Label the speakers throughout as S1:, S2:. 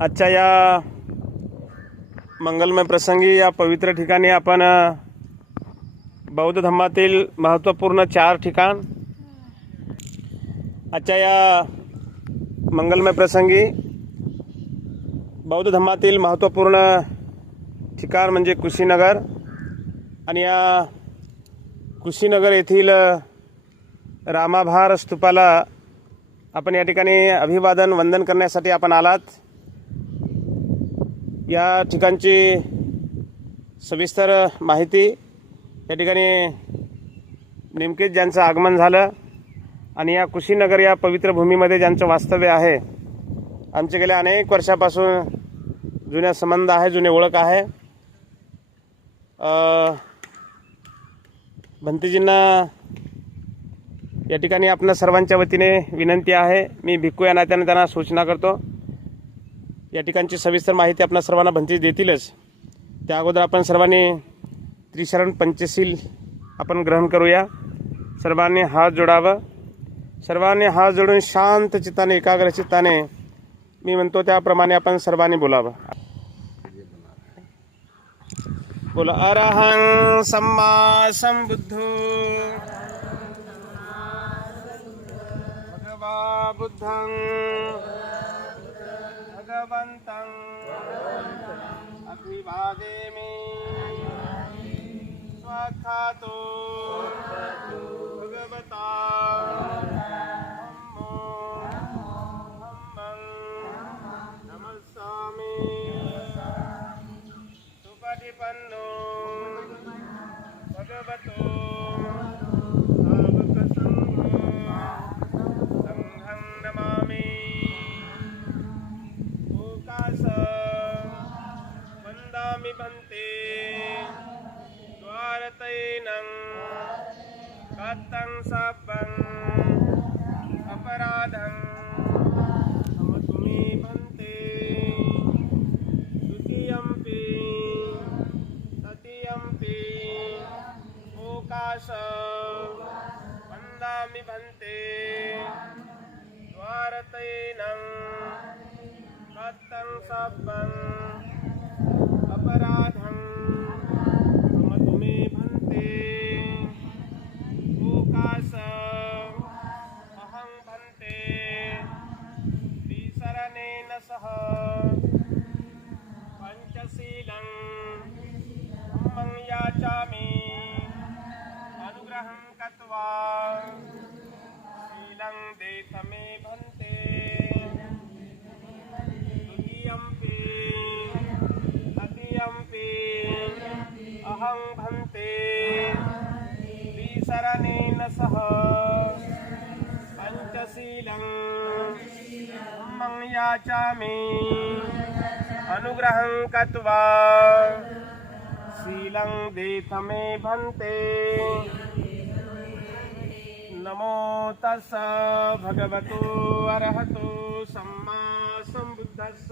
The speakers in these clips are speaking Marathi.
S1: आजच्या या मंगलमय प्रसंगी या पवित्र ठिकाणी आपण बौद्ध धर्मातील महत्त्वपूर्ण चार ठिकाण आजच्या या मंगलमय प्रसंगी बौद्ध धर्मातील महत्त्वपूर्ण ठिकाण म्हणजे कुशीनगर आणि या कुशीनगर येथील रामाभार स्तूपाला आपण या ठिकाणी अभिवादन वंदन करण्यासाठी आपण आलात. या ठिकाणची सविस्तर माहिती या ठिकाणी नेमकेच ज्यांचं आगमन झालं आणि या कुशीनगर या पवित्र भूमीमध्ये ज्यांचं वास्तव्य आहे आमचे गेल्या अनेक वर्षापासून जुन्या संबंध आहे जुने ओळख आहे. भंतीजींना या ठिकाणी आपल्या सर्वांच्या वतीने विनंती आहे. मी भिक्खू या नात्याने त्यांना सूचना करतो. या ठिकाणची सविस्तर माहिती आपल्या सर्वांना भंतीस देतीलच. त्या अगोदर आपण सर्वांनी त्रिशरण पंचशील आपण ग्रहण करूया. सर्वांनी हात जोडावं. सर्वांनी हात जोडून शांत चित्ताने एकाग्र चित्ताने मी म्हणतो त्याप्रमाणे आपण सर्वांनी बोलावं. बोला. अरहं सम्मा संबुद्धो. भगवा बुद्धं. भगवन्तं। अभिवादेमि स्वखातो। भगवता। Atang sabang Aparadang Ukasa Pandami sabang Aparadang धम्मं अनुग्रहं कृत्वा शीलं देथ मे भन्ते द्वितीयम्पि तृतीयम्पि अहं भन्ते। विसरणेन सह पञ्चशीलं मं याचामि। अनुग्रहं कृत्वा शीलं देथ मे भन्ते नमो तस्स भगवतो अरहतो सम्मा सम्बुद्धस्स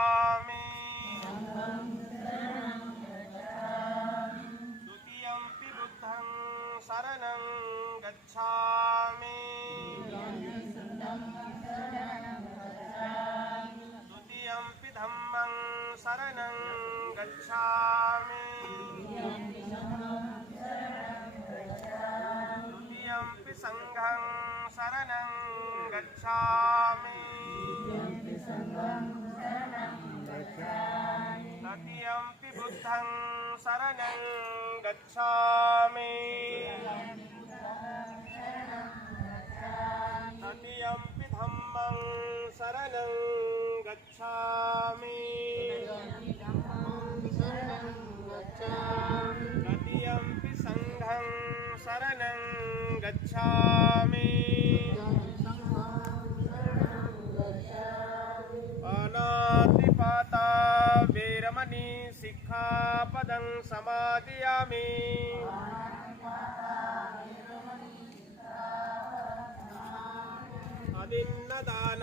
S1: शरणं गच्छामि द्वितीयम्पि सङ्घं शरणं गच्छामि तृतीयम्पि बुद्धं शरणं गच्छामि शरणं गच्छामि अनातिपाता वीरमणि सिक्खापदं समादयामि अदिन्नदान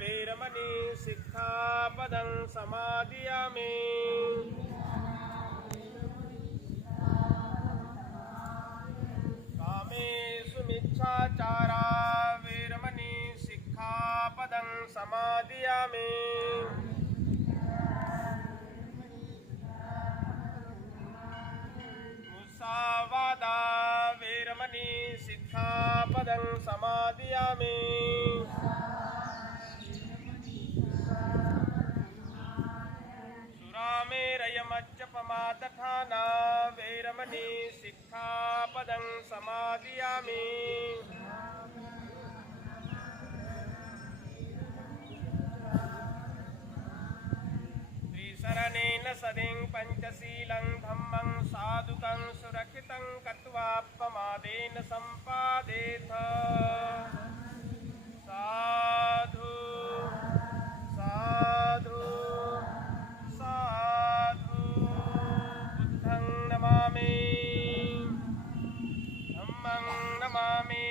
S1: वीरमणि सिक्खापदं समादयामि सुरामेरयमच्चपमादठाना वीरमणि सिक्खापदं समादयामि। त्रिशरणेन सदिं पञ्चशीलं धम्मं साधुकं सुरक्षितं कत्वा प्रमादेन सम्पादेथ mommy.